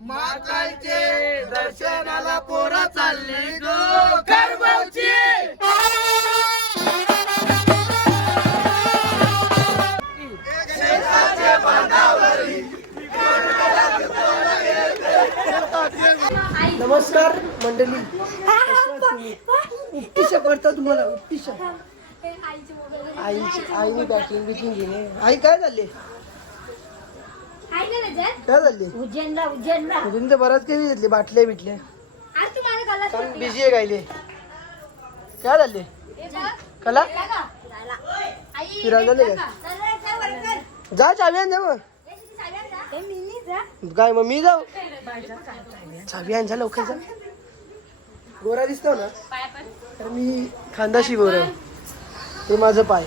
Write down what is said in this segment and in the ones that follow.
महाकालचे दर्शनाला पोरा चालली गो करभाऊची. नमस्कार मंडळी. उपटिशा करता तुम्हाला उपटिशा. आईने पॅकिंग बिकिंग घेणे. आई काय झाले काय झाले उज्जैन तर बराच काही घेतले बाटल्या बिटल्या बिझी आहे गायले. काय झाले कला फिरायला झाले काय जा चावी आण मग काय मग मी जाऊ चावी आण जा लवकर जा. गोरा दिसतो ना तर मी खानदाशी गोरा हे माझं पाय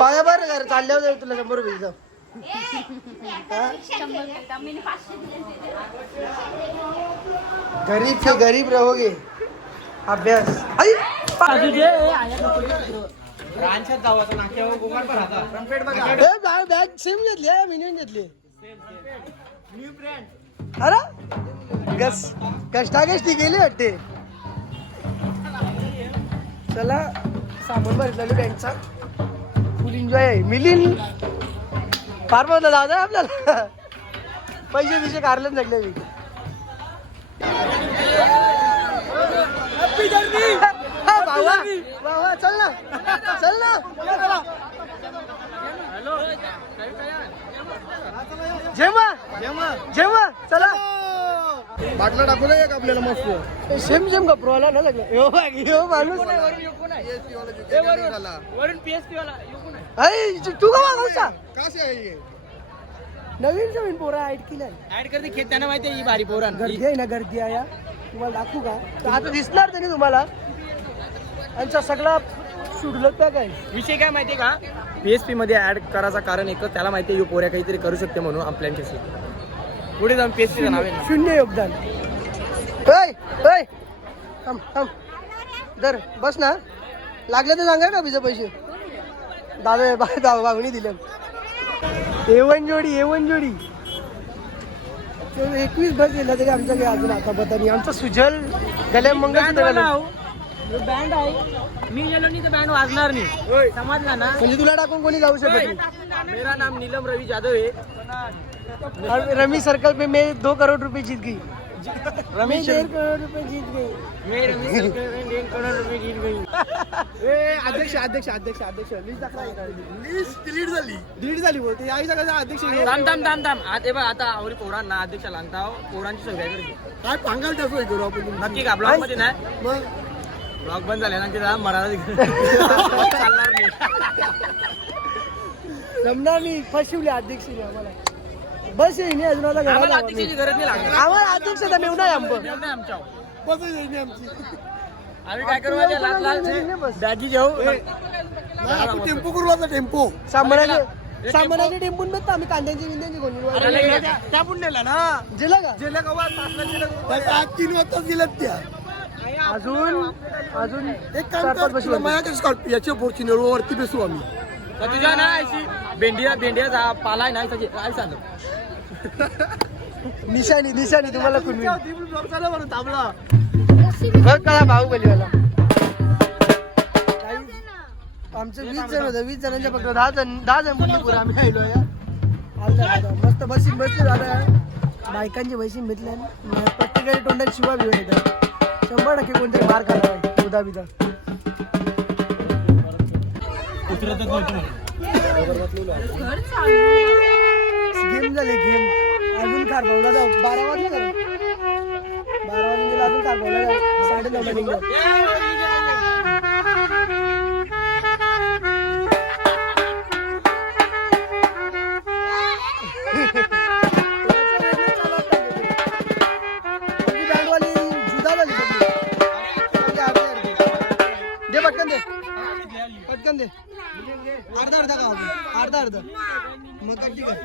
पाया बरं घर चालल्यावर जाऊ तुला 100 रुपये जाऊ. गरीब से गरीब रहोगे अभ्यास. बॅग सेम घेतली मिनियन घेतली. अरे कष्टाकष्टी गेली वाटते. चला सामान भरलेलं बँकचा फुल एन्जॉय आहे. मिलिन फार मोठा दादा आहे आपल्याला. पैसे बिशे कारले जगले मी. भावा भावा चल ना चल ना. जेव्हा चला बाटला टाकू एक आपल्याला मस्त सेम सेम कपडो आला ना लागला. यो माणूस तू का मागवसा नवीन पोरा ऍड केलाय. ऍड करते त्यांना माहिती आहे ही भारी पोरा गर्दी आहे ना गर्दी आहे. तुम्हाला दाखवू का तर आता दिसणार तरी तुम्हाला. यांचा सगळा सुडलं पॅक आहे. विषय काय माहितीये का PSP मध्ये ऍड करायचं कारण एक त्याला माहितीये पोऱ्या काहीतरी करू शकते म्हणून आपल्याशी पुढे जाऊन PSP चं नाव आहे. शून्य योगदान. दर बस ना लागलं तर सांगा का बिजा पैसे दादा वागणी दिलं. A1 जोडी 21 बस गेला तरी आमच्या काही अजून आता बता नाही. आमचा सुजल गल्या मंगळसूत्र बँड आहे. मी गेलो नाही तर बँड वाजणार नाही. समजला ना. म्हणजे तुला टाकून कोणी गाऊ शकत नाही. मेरा नाम नीलम रवि जाधव है. रमी सर्कल पे मैं 2 करोड़ रुपए जीत गई. रमेश 1.5 करोड़ रुपए जीत गई. मैं रमी सर्कल में 1.5 करोड़ रुपये जीत गई. अध्यक्ष लीड झाली बोलते यावेळी सगळ्याचा अध्यक्ष. थांब आता आवडी पोरांना अध्यक्ष लागता पोरांची सगळ्या करते. काय पांगाल टाकू करू आपण नक्की का ब्लॉग मध्ये नाही मग ब्लॉग बंद झाले ना तिला मराठी चालणार नाही. जमणार नाही. फसवले अध्यक्षने आम्हाला. बस येईन अजून आता आम्हाला अध्यक्षाची गरज नाही लागणार. आम्हाला अध्यक्ष तर मिळू नाही आमचं जेवण आहे आमच्या बस येईन आमची. आम्ही काय करू माझ्या लाल बॅगी घेऊ टेम्पो करू आता टेम्पो सामानाचे टेम्पून भेटतो आम्ही कांद्याची विंद्याची कोणी त्या पण नेला ना जेला का जेला गावात 3 वाजता गेल्यात त्या. अजून एक काम कर माझ्याकडे याच्या फॉर्च्युनर वरती बसू आम्ही. तुझ्या ना भेंडिया पालाय नाही त्याची काय सांग. निशानी तुम्हाला कुणी थांबला बघ कळा बाहुबलीवाला. आमचं 20 जण होतं. 20 जणांच्या फक्त 10 जण पुढे पुरा आम्ही खायलो या. मस्त बसले दादा. बायकांची बसीन भेटल्या प्रत्येकाने तोंडात शिवा बिवा येतात. 100% कोणतरी मार खाला पाहिजे उदा बिदा. गेम झाले गेम. अजून कारभावला जाऊ 12 वाजले गेला अजून कारभावला जाऊ 9:30 निघलो. पटकन दे अर्धा का अर्धा मग ठीक आहे.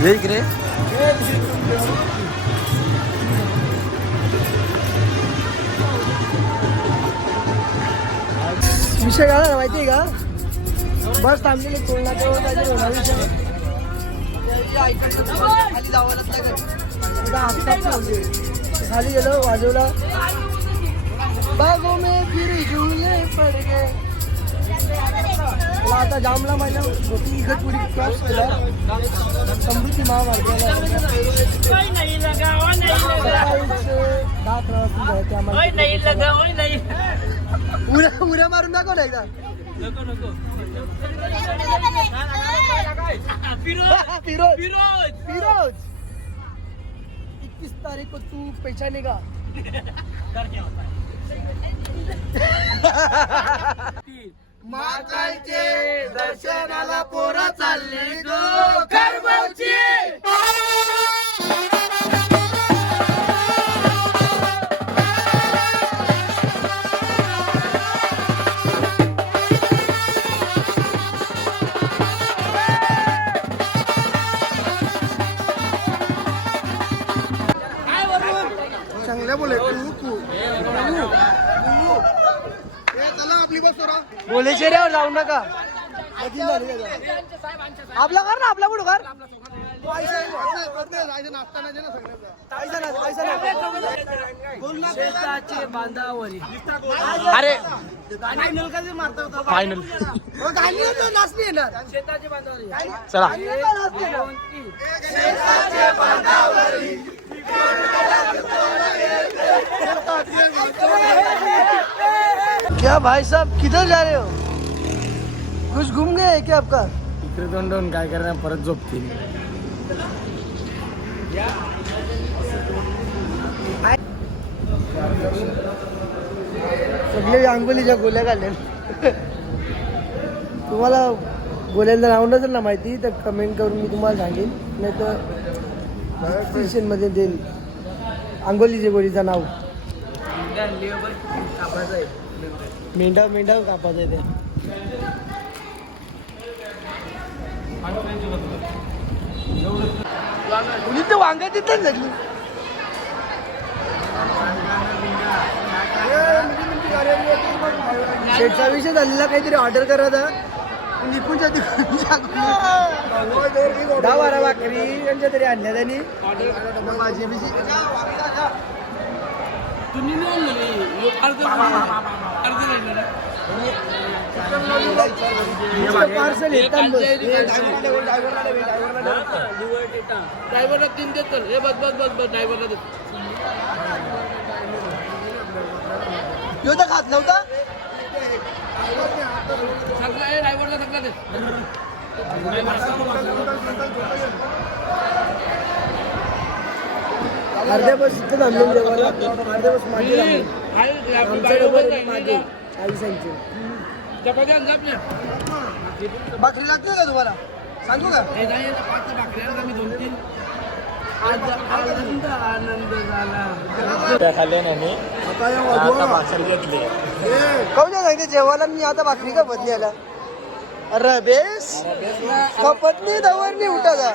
हे इकडे विषय काय झाला माहिती आहे का? बस थांबलेली कोल्हापूर काहीतरी होणार विषय. खाली जावं खाली गेलो वाजवला बागो में फिर झूले पड़ गए. मला आता जामला माझ्या गोपी इगतपुरी क्रॉस केला समृद्धी महामार्गाला उड्या मारून दाखव ना एकदा. फिरोज 21 तारीख को तू पहचानेगा. माताचे दर्शनाला पोरा चालली गो गरबाची. चांगल्या बोले बोले चेहऱ्यावर जाऊ नका. आपला कर ना आपला पुढे कर. अरे फायनल नाचली येणार चला. क्या भाई साहब किधर जा रहे हो? कुछ घूम गए क्या आपका? इकडे दोन दोन काय करणार परत झोपतील. सगळे अंगोलीच्या गोल्या काढल्या. तुम्हाला गोल्यांचं नाव नसेल ना माहिती तर कमेंट करून मी तुम्हाला सांगेन, नाही तर डिस्क्रिप्शन मध्ये देईल अंगोलीच्या गोळीचं नाव. मेंढा कापायचं आहे ते. मुली तर वांगा तिथं झाली. शेटचा विषय झालेला काहीतरी ऑर्डर करायचा निपुणच्या 10-12 भाकरी यांच्या तरी आणल्या त्यांनी. माझी बिजी पार्सल येतात ड्रायव्हरला 3 देतो. हे बस ड्रायव्हरला देतो. खात नव्हता ड्रायव्हरला सगळं दे. अर्ध्या बस इथं थांबलेली जेवायला. अर्ध्या बस माझी माझे आई सांगते. भाकरी लागते का तुम्हाला? सांगू का? आनंद झाला. खाल्ले नाही काऊन सांगते जेवायला मी आता भाकरी का बदली आला. अरे बेस खपत नाही दवर नाही उठाचा.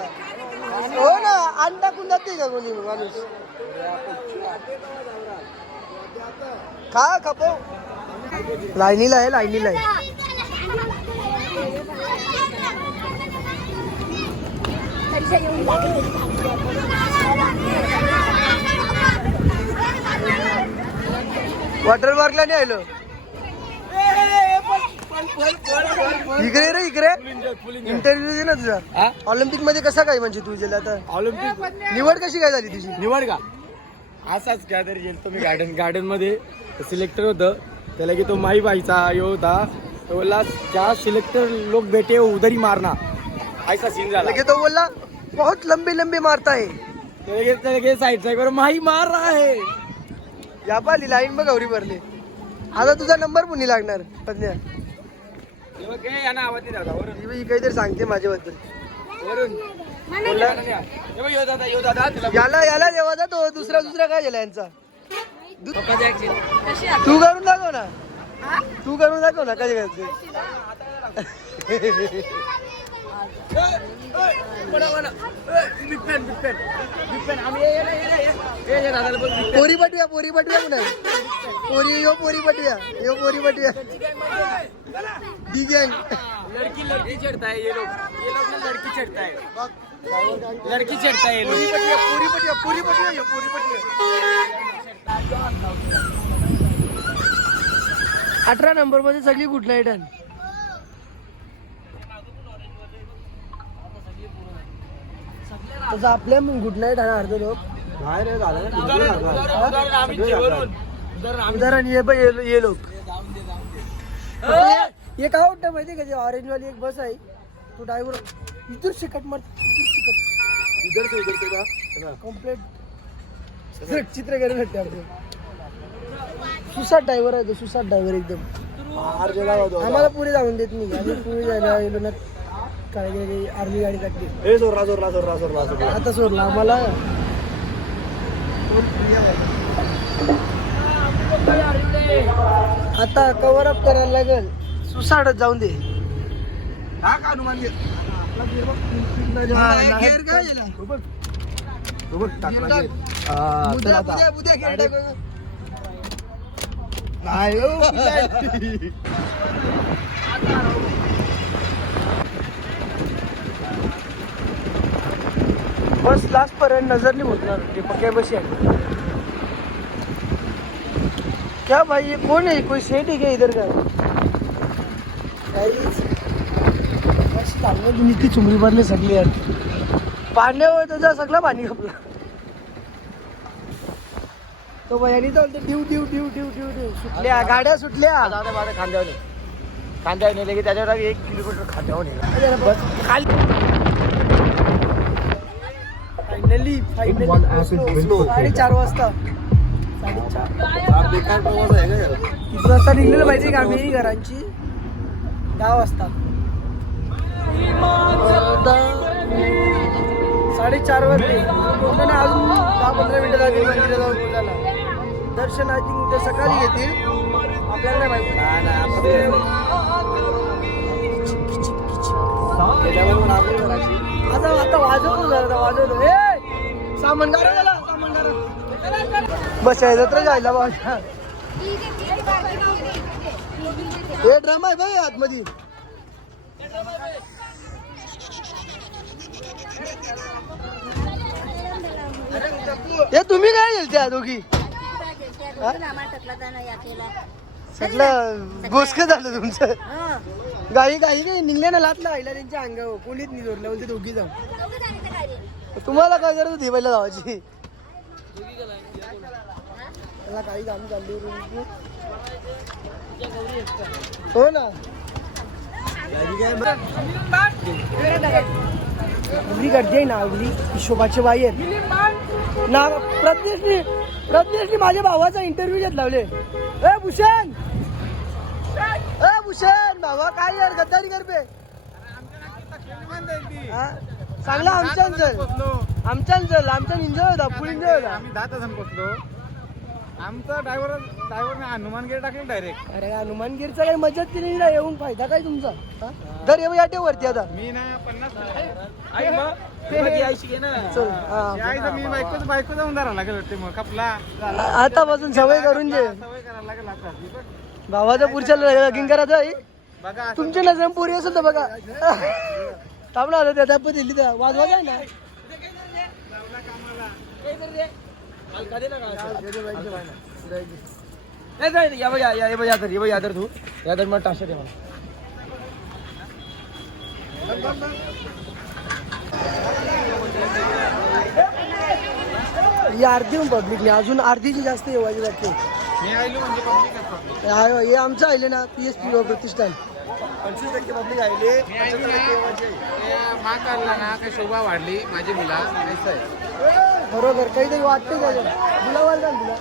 हो ना अंडा कुंदा ते का कोणी माणूस खा खपो. लाईनीला आहे लाईनीला आहे. वॉटर पार्कला नाही आलो. इकडे रे इकडे इंटरव्ह्यू दे ना तुझा. ऑलिम्पिक मध्ये कसा काय म्हणजे तू गेला तर ऑलिम्पिक निवड कशी काय झाली तुझी? निवड का असाच काय तरी गेलो मी गार्डन मध्ये सिलेक्टर होतं त्याला की तो माई बाईचा होता तो बोलला क्या सिलेक्टर लोग बेटे उधर ही मारना ऐसा सीन झाला. लगे तो बोलला बहुत लंबे लंबे मारता है. त्याला साईड साईड माही मार रहा है. या पाली लाईन बघ गौरी भरले. आता तुझा नंबर पुन्हा लागणार पत्न्या. आवाज नाही काहीतरी सांगते माझ्याबद्दल. वरून याला देवाचा तो दुसरा काय झाला यांचा. तू करून दाखव ना कधी करायचं. पोरी पटव्या कुठे पोरी पटव्या डी गँग लड़की चढ़ता है ये लोग ना लड़की चढ़ता है लड़की चढ़ता है ये लोग पोरी पटव्या 18 नंबर मध्ये सगळी गुड नाईट आहे. तसं आपल्या गुड नाईट आहे अर्धे लोक उदाहरण ये लोक ये काय वाटतं माहिती का जे ऑरेंज वाली एक बस आहे तो ड्रायव्हर इतर शिकट मार कम्प्लीट चित्र करायला भेटते सुसाट ड्रायव्हर आहे तो सुसाट ड्रायव्हर एकदम आम्हाला पुढे जाऊन देत नाही आम्ही पुढे जायला गेलो ना काय आर्मी गाडी काढली सोरला आता सोडला आम्हाला आता कव्हर अप करायला लागेल सुसाटच जाऊन दे बस लास्ट पर्यंत नजर नहीं होता ये पक्के बस है क्या भाई ये कौन है कोई सेट है क्या इधर का बस पाण्यातून इतकी चुमरी भरली सगळी यार पाण्यावर त्याचा सगळं पाणी खपलं तो भयानी चालते ड्यू सुटल्या गाड्या सुटल्या खांद्यावर नेले की त्याच्यावर 1 किलोमीटर खांद्यावर नेला बस खाली फायनली 4:30 वाजता 4:30 किती वाजता निघलेलं माहिती का आम्ही घरांची 10 वाजता 4:30 वाजले अजून 10-15 मिनिटं लागली मंदिरात जाऊन पोहोचायला दर्शन आय थिंक उद्या सकाळी येतील आपल्याला नाही माहिती आता वाजवतो सामान गारा बस यायचं तर जायला बाबा हे ड्रामा आहे भाई आतमध्ये हे तुम्ही काय गेल त्या दोघी सगळं घोसक झालं तुमचं गाई काही निघले ना लाटला आईला त्यांच्या अंगावर कोणीच नाही जोडलं बोलते दोघी जाऊ तुम्हाला काय करत होती पहिला जावाची त्याला काही काम चालली हो ना उगली गर्दी आहे ना उगली हिशोबाचे बाई आहेत ना प्रज्ञेशनी माझ्या भावाचा इंटरव्ह्यू घेत लावले ए भूषण भावा काय यार गद्दारी कर पे चांगला आमच्या एन्जॉय होता फुल एन्जॉय होता आम्ही 10 तासांनी पोहोचलो आमचा ड्रायव्हरने हनुमानगीर टाकले डायरेक्ट अरे हनुमानगीरचा काही मजाच नाही ना येऊन फायदा काय तुमचा दर येऊ या वरती आता मी ना 50 चल मी बायको जाऊन धरायला लागेल वाटते मग कपला आतापासून सवय करून जे सवय करायला लागेल आता भावाचा पुढच्या लगीन करायचं आहे बघा तुमच्या नजर पुरी असेल तर बघा थांबला होता त्या त्याप दिली त्या वाजवा काय ना या तू या तर मग टाशा दे मला ही अर्धी पब्लिकने अजून अर्धीची जास्त येवायची लागते मी आलो म्हणजे पब्लिक हे आमचं आले ना PSP प्रतिष्ठान 25% पब्लिक आले मा काढला ना काही शोभा वाढली माझी मुला असं आहे बरोबर काहीतरी वाटते का गुलाबाला का तुला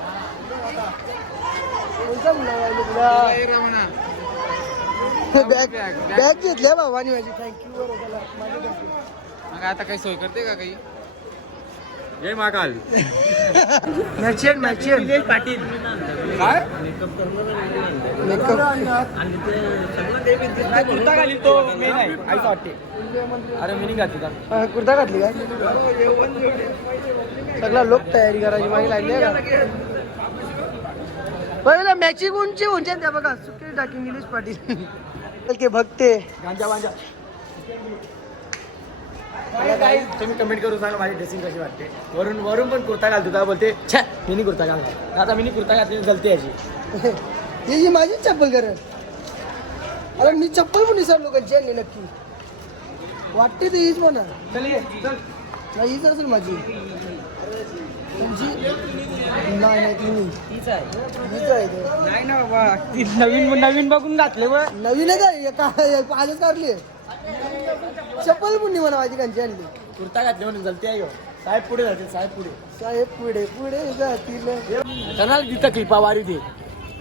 कोणता गुलाब तुला बॅग घेतल्या भावानी माझी थँक्यू बरोबर मग आता काही सोय करते का काही जय महाकाल मॅचियन पाटील काय मेकअप कुर्ता घाली तो मेन आहे आईचं वाटते. अरे मी नाही घातली का कुर्ता घातली काय सगळा लोक तयारी करायची मागे लागली आहे का पहिलं मॅचिंग उंची उंची त्या बघा सुकी टाकिंग निलेश पाटील के भक्ते गांजा वांजा. तुम्ही कमेंट करून सांगा माझी ड्रेसिंग कशी वाटते. वरून पण कुर्ता घालतो का बोलते छा मिनी कुर्ता घालतो. आता मिनी कुर्ता घातली जलते याची. ही माझीच चप्पल कर अरे मी चप्पल पण विसरलो लोकांची आणली नक्की वाटते ते हीच म्हणा चल ये चल. नाही हीच असेल माझी तुमची नाही नाही ती नाही. हीच आहे ते. नाही ना बाबा ती नवीन बघून घातले व नवीनच आहे आजच काढली चप्पल पण नाही म्हणा माझी कांची आणली कुर्ता घातले म्हणून जलते आहे साहेब पुढे जाते साहेब पुढे. साहेब पुढे पुढे जातील चला तिथं क्लिपा वारी दे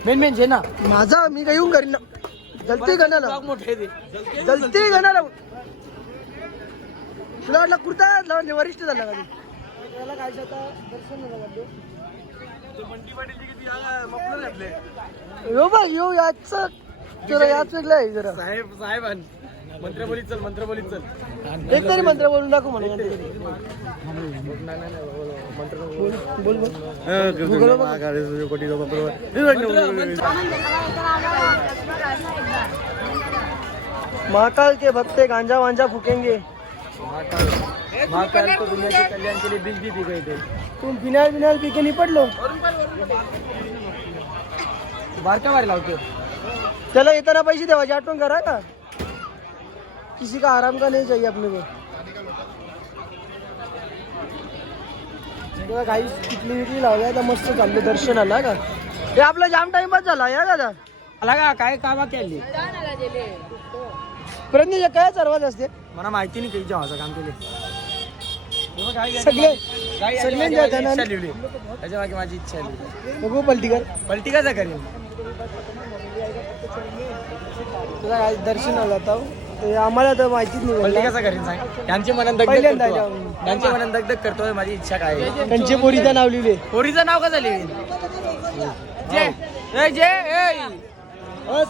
मेन जे ना माझा मी काही येऊन करीन ना जलती गणाला मोठे दे. जलती गणाला तुला वाटलं कुर्ता घातला वरिष्ठ झाला का त्याला काय दर्शन यो बघ यो याच जरा याच वेगळं आहे जरा साहेब मंत्र बोलीत चल एक तरी मंत्र बोलून दाखव म्हणा बोल बोल महाकाल के भक्ते गांजा वांजा फूकेंगे महाकाल को दुनिया के कल्याण के लिए बीज भी पी गए थे. तुम फिनाइल पी के निपट लो बारका वारी लावतो. चला येताना पैसे देवाचे आठवण करा का किसी का आराम का नहीं चाहिए अपने को तेव्हा काही किटली विकली लावल्या तर मस्त चाललं दर्शनाला का हे आपला जाम टाइमच झाला या दादा आला का काय कामा केली प्रज्ञा काय सर्वात असते मला माहिती नाही काही जेव्हाचं काम केले. सगळे सगळे जातात ना. त्याच्या मागे माझी इच्छा आली. बघू पलटीकर पलटी कसा करेल. तुला आज दर्शनाला जाता ते आम्हाला तर माहितीच पलटी नाही कसा करेल सांग. त्यांचे मनन दगदग पहिल्यांदा करतो. जाऊन. त्यांचे मनन दगदग करतोय माझी इच्छा काय आहे. त्यांचे पोरीचं नाव लिहिले पोरीचं नाव कसं लिहिल.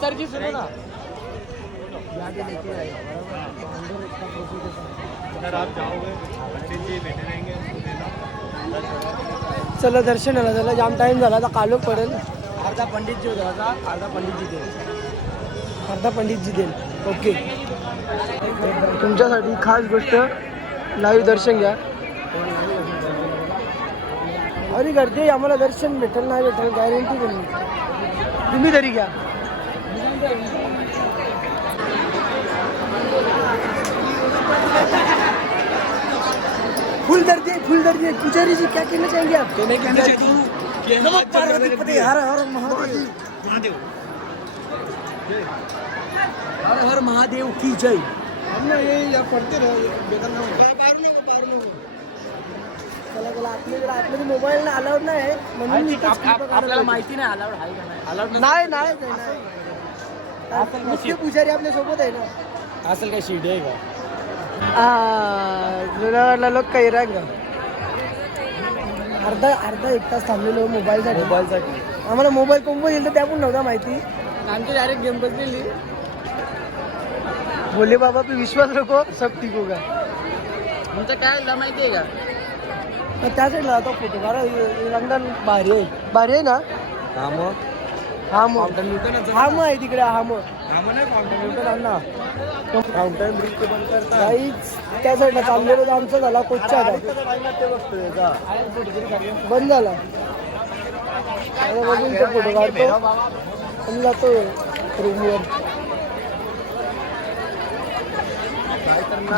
सरजी सुनो ना. चला दर्शनाला झाला जाम टाइम झाला आता कालोख पडेल अर्धा पंडितजी होता अर्धा पंडितजी दे. अर्धा पंडितजी देईल ओके तुमच्यासाठी खास गोष्ट लाईव्ह दर्शन घ्या अरे गर्दी आम्हाला दर्शन भेटेल नाही भेटेल गॅरंटी पण नाही. तुम्ही तरी घ्या फुल दर्दी है पुजारी जी क्या कहना चाहेंगे आप नमः पार्वती पते हर हर महादेव हर हर महादेव की जय. आतमध्ये मोबाईल ना अलाउड नाही म्हणून आपल्याला माहिती नाही अलाउड आहे का नाही. अलाउड नाही मुख्य पुजारी आपल्या सोबत आहे ना असेल काय शिडी आहे का. जुनागडला लोक काही राग अर्धा एक तास थांबलेलो मोबाईलसाठी आम्हाला मोबाईल कोंबो दिला तर त्या पण नव्हता माहिती आमची डायरेक्ट गेम बसलेली. बोले बाबा पे विश्वास रखो सब ठीक होगा तुमचं काय माहिती आहे का. त्या साईडला जातो फोटो कारण लंडन भारी आहे ना हा मग आहे तिकडे काउंटर ब्रिज ते बंद करता. काहीच त्या साईडला चाललेलो तर आमचा झाला कोचचा बंद झाला आता बघून तो फोटो काढतो आणि जातो रूमवर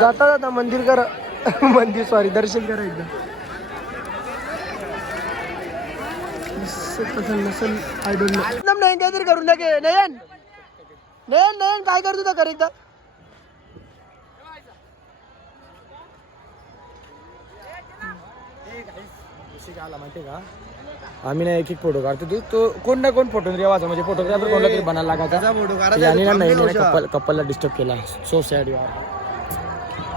जाता मंदिर करा दर्शन करा नसेल आय डोंट नो एकदम नाही काहीतरी करून द्या की नयन काय करतो तर कर एकदा माहितीये का आम्ही ना एक फोटो काढतो तो कोण ना कोण फोटो रेवाचा म्हणजे फोटोग्राफर कोणला तरी बनायला लागायचा आणि ना नाही कपलला डिस्टर्ब केला. सो सॅड यार.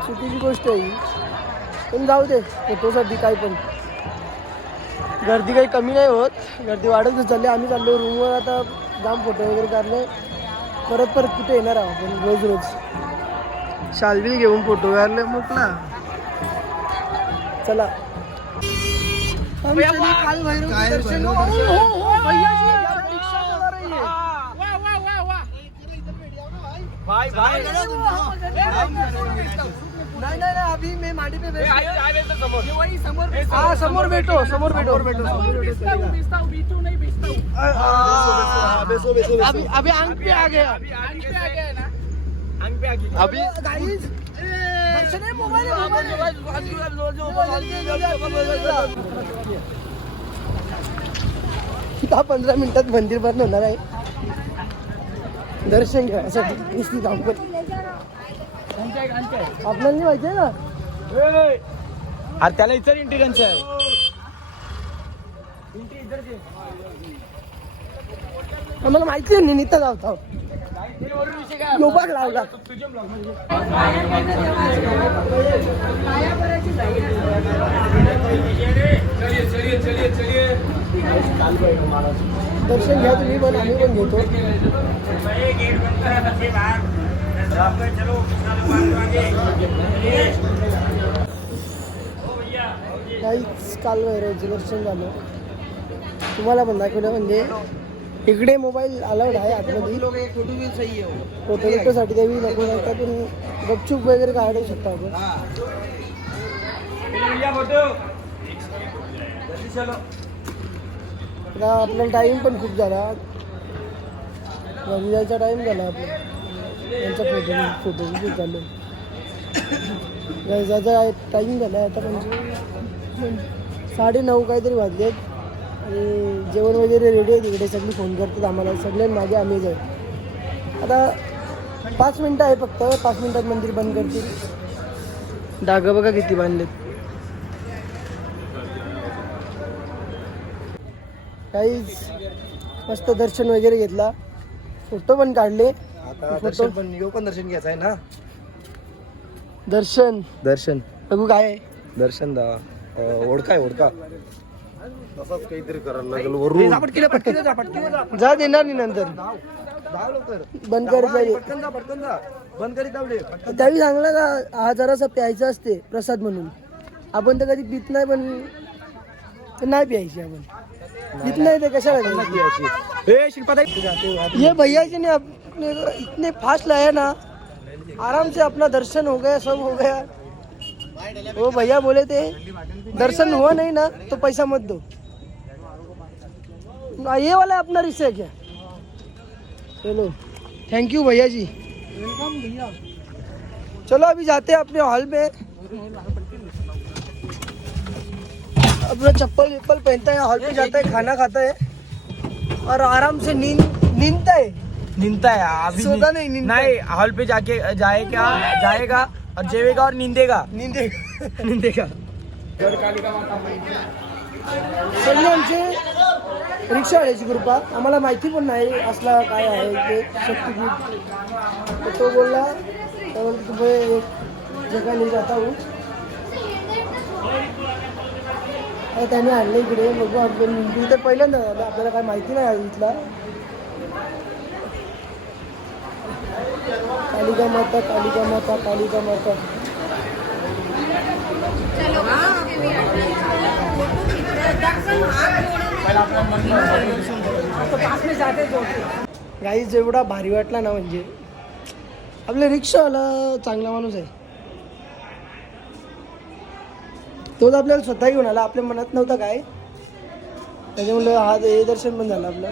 चुकीची गोष्ट आहे पण जाऊ दे फोटोसाठी काय पण गर्दी काही कमी नाही होत, गर्दी वाढतच चालली. आम्ही चाललो रूमवर आता, जाम फोटो वगैरे काढले. परत कुठे येणार आहोत आपण रोज शालबिल घेऊन फोटो काढले मोकला. चला नाही अभी मैं मांडी पे समोर भेटो अभी आंग पे आ गया अभी मोबाइल 15 मिनिटात मंदिर बंद होणार आहे. दर्शन घ्यायसाठी नुसती धावपळ. आपल्याला नाही माहिती आहे ना. अरे त्याला इतर इंटिगनचं आहे. आम्हाला माहिती आहे नीता धावता योबाग लावला. दर्शन घ्या तुम्ही पण, आम्ही पण घेतो. काहीच काल भैरवचं दर्शन झालं. तुम्हाला पण दाखवलं. म्हणजे इकडे मोबाईल अलाउड आहे आतमध्ये. फोटो बिटोसाठी द्यावी नको नाही, त्यातून गपचूप वगैरे काढू शकतो आपण. आता आपल्याला टाईम पण खूप झाला. घरी जायचा टाईम झाला आपला. त्यांच्या फोटो चालू जायचा टाईम झाला आता. म्हणजे 9:30 काहीतरी वाजलेत. आणि जेवण वगैरे रेडी आहे तिकडे. सगळी फोन करतात आम्हाला. सगळ्यांना मागे आम्ही जाऊ. आता 5 मिनटं आहे फक्त. 5 मिनटात मंदिर बंद करतील. डाग बघा किती बांधलेत. काहीच मस्त दर्शन वगैरे घेतला. फोटो पण काढले. फोटो पण यो पण दर्शन घ्यायचं आहे ना. दर्शन बघू काय आहे. दर्शन दा ओळखा तसाच काहीतरी करायला लागेल वरून. जा देणार नाही नंतर. बंद करायचं. बंद करीत लावले. त्यावेळी सांगला का हा जरासा प्यायचा असते प्रसाद म्हणून. आपण तर कधी पित नाही, पण नाही प्यायची. आपण पित नाही तर कशाला प्यायची. ये भैया जी ने अपने इतने फास्ट लाया ना, आराम से अपना दर्शन हो गया, सब हो गया. वो भैया बोले थे दर्शन हुआ नहीं ना तो पैसा मत दो. ये वाला अपना रिश्ता है क्या? चलो थैंक यू भैया जी. वेलकम भैया. चलो अभी जाते हैं अपने हॉल में. अपना चप्पल विप्पल पहनता है, हॉल पे जाता है, खाना खाता है और आराम से नींदता है. अभी सोता नहीं. नहीं, हॉल पे जाएगा और जेवेगा और नींदेगा. सगळे आमचे रिक्षावाल्याची कृपा. आम्हाला माहिती पण नाही असला काय आहे ते शक्तीपीठ. तर तो बोलला तुम्ही एक जगा नाही जाता हूँ. त्याने आणलं इकडे. बघू आपण. तर पहिल्यांदा झालं, आपल्याला काय माहिती नाही आहे इथला. कालिका माता. गाईज एवढा भारी वाटला ना. म्हणजे आपल्या रिक्षावाला चांगला माणूस आहे. तोच आपल्याला स्वतः घेऊन आला. आपल्या मनात नव्हता काय, त्याच्यामुळे हा हे दर्शन पण झालं आपलं.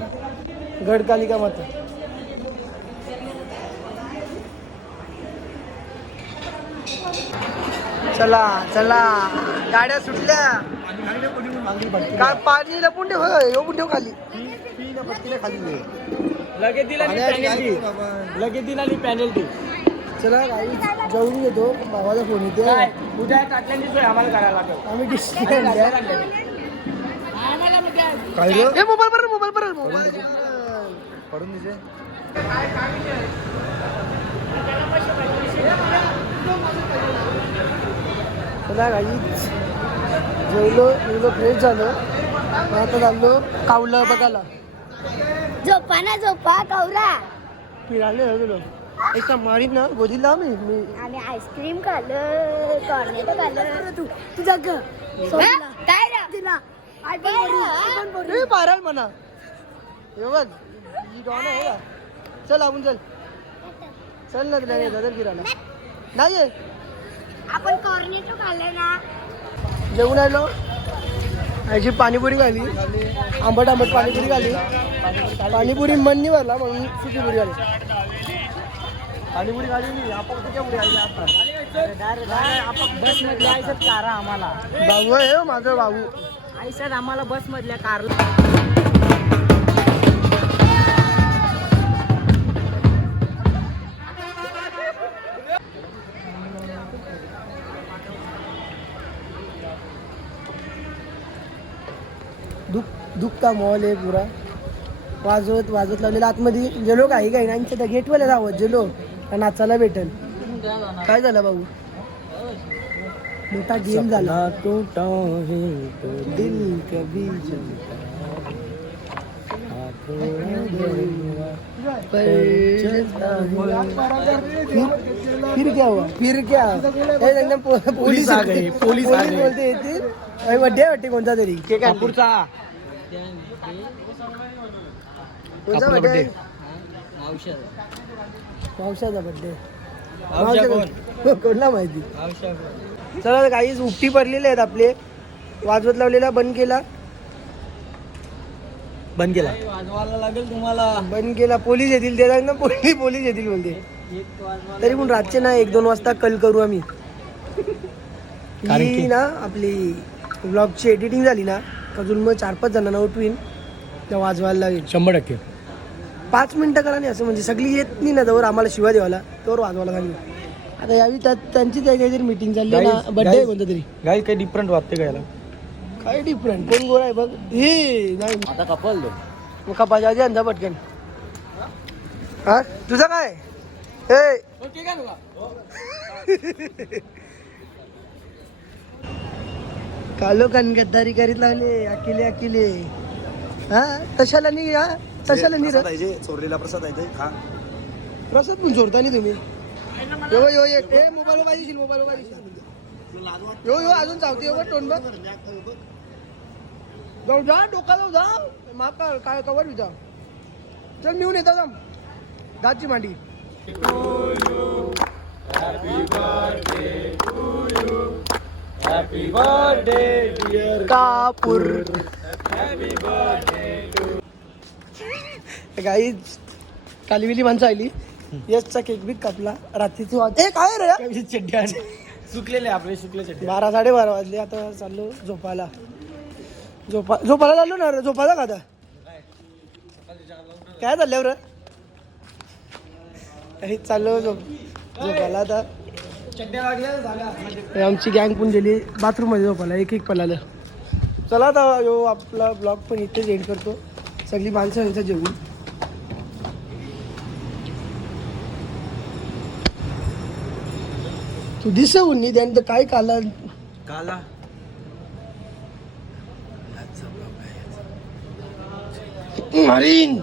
गड कालिका माता. चला गाड्या सुटल्या. काय पाणी लपून ठेव. येऊन ठेव खाली. लगेच दिला पॅनल्टी. चला गाडी जेवून घेतो. भावाचा फोन येते. उद्या काटल्याची सोय आम्हाला करायला लागेल. आम्ही डिस्ट्रिक्ट मोबाईल पडून दिसे. चला गाडी जेवलो फ्रेश झालो. आता चाललो कावलं बघायला झोपा ना झोपा कवरा. फिरायला गेलो एका मारीत ना गोदीला मी आम्ही आईस्क्रीम खाल्लं कॉर्नेटो खाल्लं. तुझा ग काय रा तिला पाराल म्हणा हे बघ ही डॉन आहे का चल आपण चल चल ना तुला दादर फिरायला नाही ये. आपण कॉर्नेटो खाल्लं ना. जेवून आलो याची पाणीपुरी खाली आंबट पाणीपुरी खाली पाणीपुरी मन नाही भरला म्हणून सुकी पुरी खाली पाणीपुरी खाली नाही आपण कुठे पुरी खाली आता बस मधल्या आईसर कार आम्हाला भाऊ आहे हो माझा भाऊ आईसर आम्हाला बस मधल्या कारला. दुःख का मॉल आहे पुरा वाजवत लावलेला आतमध्ये गेलो काही काही ना गेटवर जावं गेलो का नाचायला भेटेल. काय झालं भाऊ मोठा गेम झाला टूटा है तो दिल कभी जलता फिर क्या एकदम पोलीस आ गए, पोलीस आ गए. बोलते येते बड्डे वाटते कोणता तरी केक कापूरचा कोणता आपला बड्डे birthday. पावसाचा बड्डे कोणला माहिती. चला काही उपटी पडलेले आहेत आपले वाजवत लावलेला बंद केला वाजवायला लागेल तुम्हाला. बंद केला पोलीस येतील ते ना पोलीस येतील बोलते तरी पण रातचे ना 1-2 वाजता कल करू आम्ही कारण ही की- ना आपली ब्लॉगची एडिटिंग झाली ना अजून मग 4-5 जणांना उठवीन त्या वाजवायला लागेल 100%. 5 मिनिटं करा नाही असं म्हणजे सगळी येत नाही ना जवळ आम्हाला शिवा देवाला तोवर वाजवायला लागेल. आता यावी त्यांची काहीतरी मीटिंग चालली ना Guys, बड्डे guys. कोणतं तरी गाई काही डिफरंट वाटते का याला काय डिफरंट कोण गोरा आहे बघ हे नाही आता कपल दे मग कपाच्या आधी अंदा पटकन हा तुझं काय हे कालो कान गद्दारी करीत लावले अकेले हा तशाला नाही हा तशाला नाही रे. चोरलेला प्रसाद आहे खा प्रसाद पण चोरता नाही तुम्ही यो ए मोबाईल पाहिजे यो अजून चावते यो टोन बघ जाऊ जा डोका जाऊ जा माफ काय कवर विचार चल नेऊन येतात जाम दाची मांडी हॅपी बर्थडे डिअर कापूर गाईच कालीविली माणसं आली यशचा केक बी कापला रात्रीची ए काय रे चड्ड्या सुकलेले आपले सुकले चड्डे 12-12:30 वाजले आता चाललो झोपायला झोपायला चाललो ना रे झोपायला का आता काय चालल्यावर काही चाललो झोपायला आता चड्ड्या लागल्या झाल्या. हे आमची गँग पण गेली बाथरूम मध्ये झोपायला एक पलाला. चला आता यो आपला ब्लॉग पण इथेच एंड करतो सगळी माणसं यांचं जेवून तू दिसवून नाही त्यानंतर काय काला काला मारीन.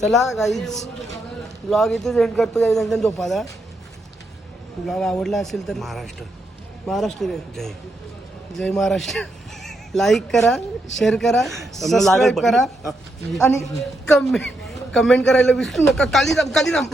चला काहीच ब्लॉग इथेच एंड करतो त्यानंतर झोपायला. ब्लॉग आवडला असेल तर महाराष्ट्र रे जय महाराष्ट्र. लाईक करा शेअर करा सबस्क्राईब करा आणि कमेंट करायला विसरू नका. कालीराम